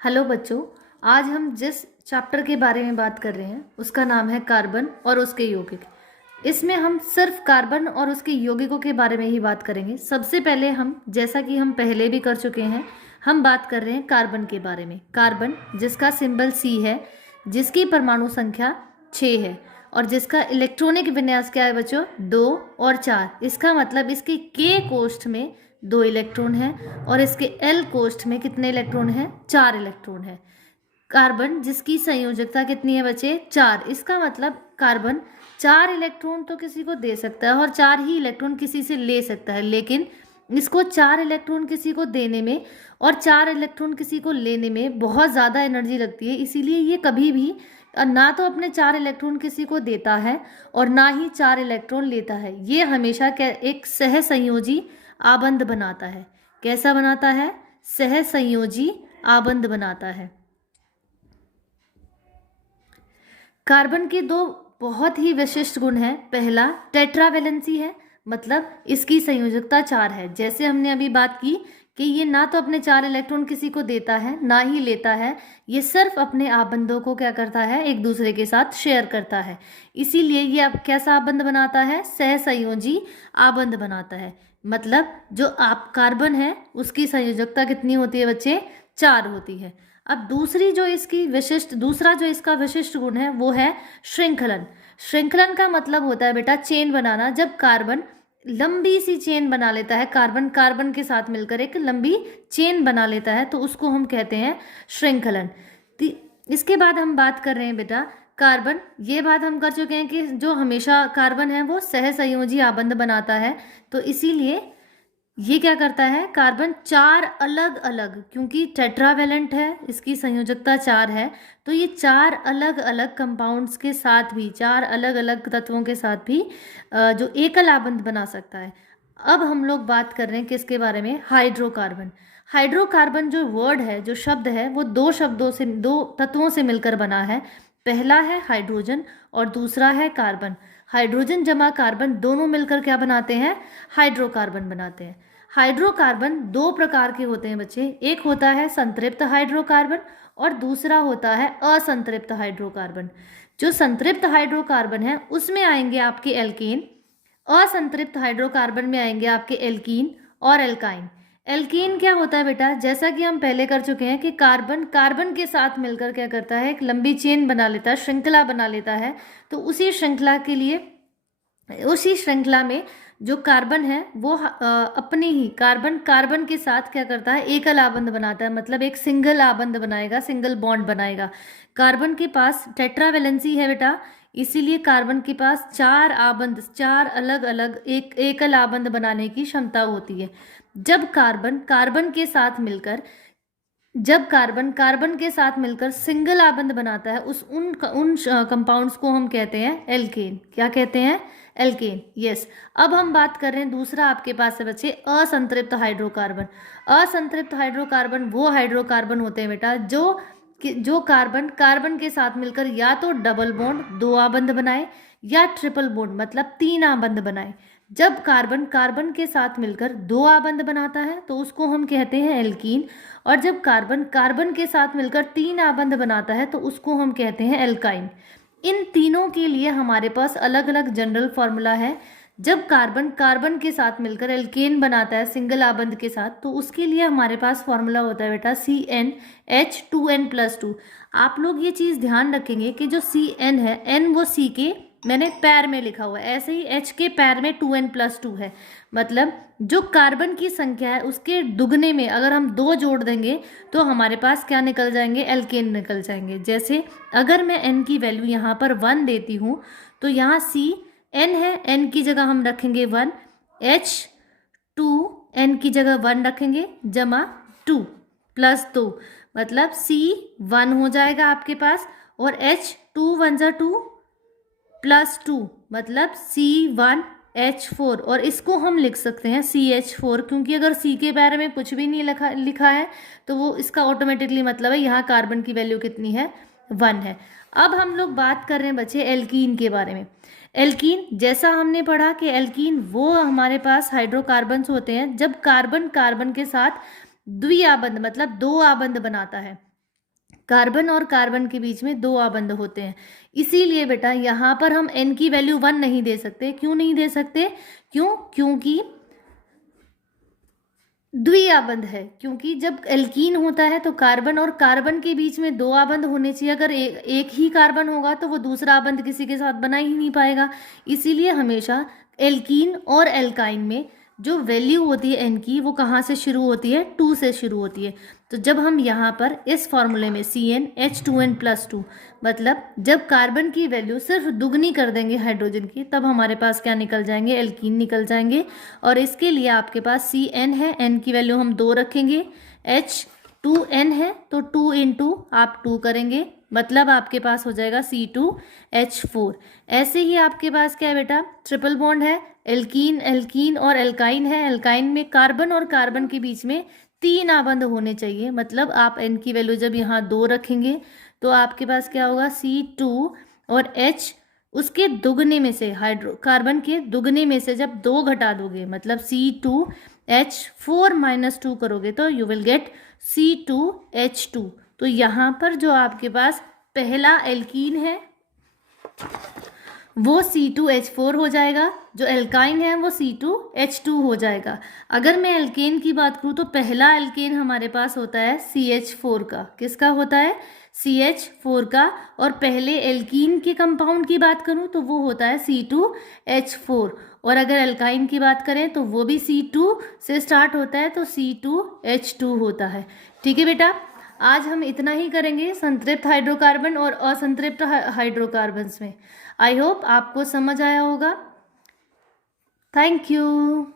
Hello बच्चों। आज हम जिस चैप्टर के बारे में बात कर रहे हैं उसका नाम है कार्बन और उसके यौगिक। इसमें हम सिर्फ कार्बन और उसके यौगिकों के बारे में ही बात करेंगे। सबसे पहले हम, जैसा कि हम पहले भी कर चुके हैं, हम बात कर रहे हैं कार्बन के बारे में। कार्बन जिसका सिंबल C है, जिसकी परमाणु संख्या 6 है और जिसका इलेक्ट्रॉनिक विन्यास क्या है बच्चों, 2 और 4। इसका मतलब इसके K कोष्ठ में 2 इलेक्ट्रॉन है और इसके L कोष्ठ में कितने इलेक्ट्रॉन हैं, 4 इलेक्ट्रॉन है। कार्बन जिसकी संयोजकता कितनी है बच्चे, 4। इसका मतलब कार्बन 4 इलेक्ट्रॉन तो किसी को दे सकता है और 4 ही इलेक्ट्रॉन किसी से ले सकता है, लेकिन इसको 4 इलेक्ट्रॉन किसी को देने में और 4 इलेक्ट्रॉन किसी को लेने में बहुत ज़्यादा एनर्जी लगती है। इसीलिए ये कभी भी ना तो अपने 4 इलेक्ट्रॉन किसी को देता है और ना ही 4 इलेक्ट्रॉन लेता है। ये हमेशा एक सहसंयोजी आबंध बनाता है। कैसा बनाता है? सहसंयोजी आबंध बनाता है। कार्बन के 2 बहुत ही विशिष्ट गुण हैं। पहला टेट्रावैलेंसी है, मतलब इसकी संयोजकता 4 है। जैसे हमने अभी बात की कि ये ना तो अपने 4 इलेक्ट्रॉन किसी को देता है ना ही लेता है, ये सिर्फ अपने आबंधों को क्या करता है, एक दूसरे के साथ शेयर करता है। इसीलिए ये अब कैसा आबंध बनाता है? सहसंयोजी आबंध बनाता है। मतलब जो आप कार्बन है उसकी संयोजकता कितनी होती है बच्चे? 4 होती है। अब दूसरा जो इसका विशिष्ट गुण है वो है श्रृंखलन। श्रृंखलन का मतलब होता है बेटा चेन बनाना। जब कार्बन लंबी सी चेन बना लेता है, कार्बन कार्बन के साथ मिलकर एक लंबी चेन बना लेता है, तो उसको हम कहते हैं श्रृंखलन। इसके बाद हम बात कर रहे हैं बेटा कार्बन। ये बात हम कर चुके हैं कि जो हमेशा कार्बन है वो सहसंयोजी आबंध बनाता है, तो इसीलिए ये क्या करता है, कार्बन 4 अलग अलग, क्योंकि टेट्रावेलेंट है, इसकी संयोजकता 4 है, तो ये 4 अलग अलग कंपाउंड्स के साथ भी, 4 अलग अलग तत्वों के साथ भी जो एकल आबंध बना सकता है। अब हम लोग बात कर रहे हैं किसके बारे में? हाइड्रोकार्बन। हाइड्रोकार्बन जो वर्ड है, जो शब्द है, वो 2 तत्वों से मिलकर बना है। पहला है हाइड्रोजन और दूसरा है कार्बन। हाइड्रोजन जमा कार्बन दोनों मिलकर क्या बनाते हैं? हाइड्रोकार्बन बनाते हैं। हाइड्रोकार्बन 2 प्रकार के होते हैं बच्चे। एक होता है संतृप्त हाइड्रोकार्बन और दूसरा होता है असंतृप्त हाइड्रोकार्बन। जो संतृप्त हाइड्रोकार्बन है उसमें आएंगे आपके एल्केन, असंतृप्त हाइड्रोकार्बन में आएंगे आपके एल्कीन और एल्काइन। एल्कीन क्या होता है बेटा? जैसा कि हम पहले कर चुके हैं कि कार्बन कार्बन के साथ मिलकर क्या करता है, एक लंबी चेन बना लेता है, श्रृंखला बना लेता है। तो उसी श्रृंखला में जो कार्बन है वो अपने ही कार्बन के साथ क्या करता है, एकल आबंध बनाता है, मतलब एक सिंगल आबंध बनाएगा, सिंगल बॉन्ड बनाएगा। कार्बन के पास टेट्रावेलेंसी है बेटा, इसीलिए कार्बन के पास 4 आबंध, 4 अलग अलग एकल आबंध बनाने की क्षमता होती है। जब कार्बन के साथ मिलकर सिंगल आबंध बनाता है, उन कंपाउंड्स को हम कहते हैं एल्केन। क्या कहते हैं? एल्केन। यस। अब हम बात कर रहे हैं दूसरा आपके पास है बच्चे असंतृप्त हाइड्रोकार्बन। असंतृप्त हाइड्रोकार्बन वो हाइड्रोकार्बन होते हैं बेटा जो कार्बन के साथ मिलकर या तो डबल बॉन्ड 2 आबंध बनाए या ट्रिपल बॉन्ड मतलब 3 आबंध बनाए। जब कार्बन के साथ मिलकर 2 आबंध बनाता है तो उसको हम कहते हैं एल्कीन, और जब कार्बन के साथ मिलकर 3 आबंध बनाता है तो उसको हम कहते हैं एल्काइन। इन तीनों के लिए हमारे पास अलग अलग जनरल फॉर्मूला है। जब कार्बन के साथ मिलकर एल्केन बनाता है सिंगल आबंध के साथ, तो उसके लिए हमारे पास फॉर्मूला होता है बेटा CnH2n+2। आप लोग ये चीज़ ध्यान रखेंगे कि जो Cn है, n वो C के मैंने पैर में लिखा हुआ है, ऐसे ही H के पैर में 2n+2 है। मतलब जो कार्बन की संख्या है उसके दुगने में अगर हम 2 जोड़ देंगे तो हमारे पास क्या निकल जाएंगे? एल्केन निकल जाएंगे। जैसे अगर मैं n की वैल्यू यहाँ पर 1 देती हूँ तो यहाँ Cn है, n की जगह हम रखेंगे 1, H2n की जगह 1 रखेंगे जमा 2 + 2, मतलब C1 हो जाएगा आपके पास, और H2 1 + 2 +2 मतलब C1H4, और इसको हम लिख सकते हैं CH4, क्योंकि अगर C के बारे में कुछ भी नहीं लिखा है तो वो इसका ऑटोमेटिकली मतलब है यहाँ कार्बन की वैल्यू कितनी है? 1 है। अब हम लोग बात कर रहे हैं बच्चे एल्कीन के बारे में। एल्कीन जैसा हमने पढ़ा कि एल्कीन वो हमारे पास हाइड्रोकार्बन्स होते हैं जब कार्बन के साथ द्विआबंध मतलब 2 आबंध बनाता है। कार्बन और कार्बन के बीच में 2 आबंध होते हैं। इसीलिए बेटा यहाँ पर हम N की वैल्यू 1 नहीं दे सकते। क्यों नहीं दे सकते? क्योंकि द्विआबंध है। क्योंकि जब एल्कीन होता है तो कार्बन और कार्बन के बीच में 2 आबंध होने चाहिए। अगर एक ही कार्बन होगा तो वो दूसरा आबंध किसी के साथ बना ही नहीं पाएगा। इसीलिए हमेशा एल्कीन और एल्काइन में जो वैल्यू होती है एन की वो कहाँ से शुरू होती है? 2 से शुरू होती है। तो जब हम यहाँ पर इस फॉर्मूले में CnH2n+2 मतलब जब कार्बन की वैल्यू सिर्फ दुगनी कर देंगे हाइड्रोजन की, तब हमारे पास क्या निकल जाएंगे? एल्कीन निकल जाएंगे। और इसके लिए आपके पास Cn है, n की वैल्यू हम 2 रखेंगे, H2n है तो 2 इंटू आप 2 करेंगे, मतलब आपके पास हो जाएगा C2H4। ऐसे ही आपके पास क्या है बेटा? ट्रिपल बॉन्ड है, एल्कीन एल्कीन और एल्काइन है। एल्काइन में कार्बन और कार्बन के बीच में 3 आबंध होने चाहिए। मतलब आप N की वैल्यू जब यहाँ 2 रखेंगे तो आपके पास क्या होगा? C2 और H उसके दुगने में से कार्बन के दुगने में से जब 2 घटा दोगे मतलब C2H4-2 करोगे तो यू विल गेट C2H2। तो यहाँ पर जो आपके पास पहला एल्कीन है वो C2H4 हो जाएगा, जो एल्काइन है वो C2H2 हो जाएगा। अगर मैं एल्केन की बात करूँ तो पहला एल्केन हमारे पास होता है CH4 का। किसका होता है? CH4 का। और पहले एल्कीन के कंपाउंड की बात करूँ तो वो होता है C2H4। और अगर एल्काइन की बात करें तो वो भी C2 से स्टार्ट होता है तो C2H2 होता है। ठीक है बेटा, आज हम इतना ही करेंगे संतृप्त हाइड्रोकार्बन और असंतृप्त हाइड्रोकार्बन्स में। आई होप आपको समझ आया होगा। Thank you.